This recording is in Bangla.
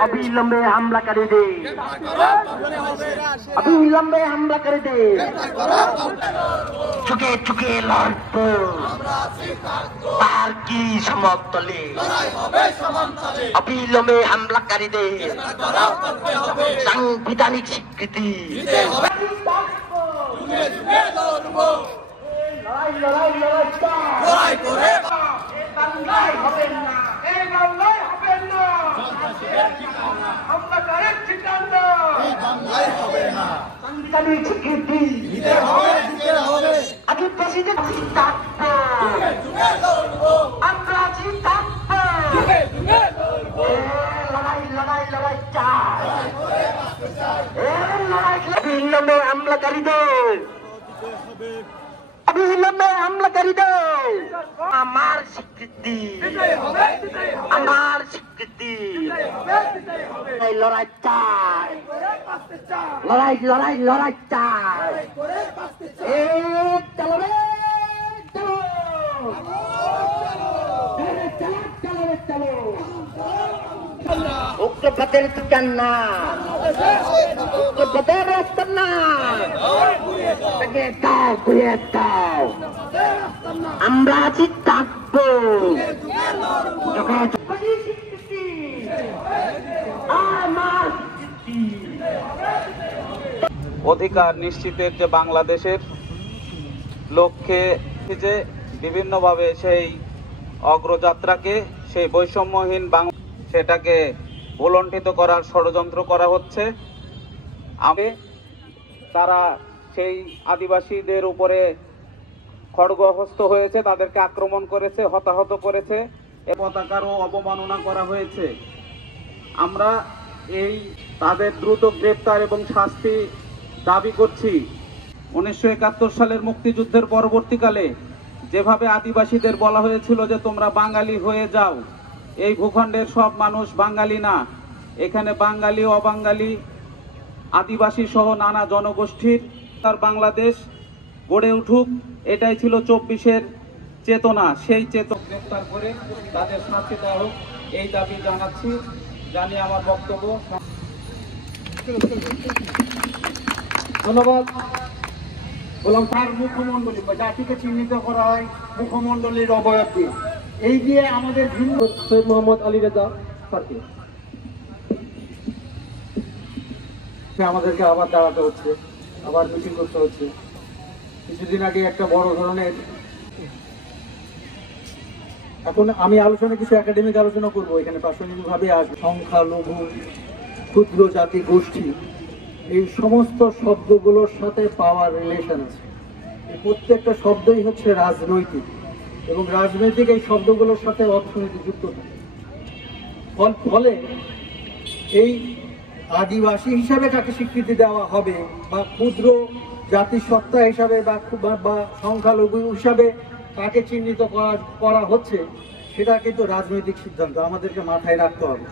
अविलंबे हमला कर दे, अविलंबे हमला कर दे, चुके चुके लड़तो तार की समतले अविलंबे हमला कर दे, संवैधानिक स्वीकृति संवैधानिक स्वीकृति आगे प्रेसिडेंट लड़ाई लड़ाई अविलंबे हमला कर दो, अविलंबे हमला कर दो, আমার স্বীকৃতি আমার স্বীকৃতি লড়াই চাই লড়াই লড়াই লড়াই চাই চলো রে চলো চলো চলো ঐক্যবদ্ধের ঠিকানা ঐক্যবদ্ধের রাস্তা দাও ঘুরিয়ে দাও আমরা আছি থাকবো অধিকার নিশ্চিতের যে বাংলাদেশের লক্ষ্যে যে বিভিন্নভাবে সেই অগ্রযাত্রাকে সেই বৈষম্যহীন বাংলা সেটাকে ভুলণ্ঠিত করার ষড়যন্ত্র করা হচ্ছে। আমি তারা সেই আদিবাসীদের উপরে খড়গহস্ত হয়েছে, তাদেরকে আক্রমণ করেছে, হতাহত করেছে, এ পতাকারও অবমাননা করা হয়েছে। আমরা এই তাদের দ্রুত গ্রেপ্তার এবং শাস্তি দাবি করছি। 1971 সালের মুক্তিযুদ্ধের পরবর্তীকালে যেভাবে আদিবাসীদের বলা হয়েছিল যে তোমরা বাঙালি হয়ে যাও, এই ভূখণ্ডের সব মানুষ বাঙালি না, এখানে বাঙালি অবাঙালি আদিবাসী সহ নানা জনগোষ্ঠীর তার বাংলাদেশ গড়ে উঠুক, এটাই ছিল 24-এর চেতনা। সেই চেতনা গ্রেপ্তার করে তাদের শাস্তি দেওয়া হোক এই দাবি জানাচ্ছি। জানি আমার বক্তব্য। ধন্যবাদ। বললাম তার মুখমণ্ডলী বা জাতিকে চিহ্নিত করা হয় মুখমণ্ডলীর অবয়ব দিয়ে, এই দিয়ে আমাদের ভিন্ন সৈয়দ মোহাম্মদ আলী রেজা পার্টি আমাদেরকে আবার দাঁড়াতে হচ্ছে, আবার মিটিং করতে হচ্ছে। কিছুদিন আগে একটা বড় ধরনের, এখন আমি আলোচনা কিছু একাডেমিক আলোচনা করবো, এখানে প্রাসঙ্গিকভাবে আসবে সংখ্যালঘু ক্ষুদ্র জাতি গোষ্ঠী, এই সমস্ত শব্দগুলোর সাথে পাওয়ার রিলেশন আছে। এই প্রত্যেকটা শব্দই হচ্ছে রাজনৈতিক, এবং রাজনৈতিক এই শব্দগুলোর সাথে অর্থনীতি যুক্ত থাকে। ফলে এই আদিবাসী হিসাবে কাকে স্বীকৃতি দেওয়া হবে বা ক্ষুদ্র জাতিসত্তা হিসাবে বা সংখ্যালঘু হিসাবে কাকে চিহ্নিত করা হচ্ছে, সেটা কিন্তু রাজনৈতিক সিদ্ধান্ত, আমাদেরকে মাথায় রাখতে হবে।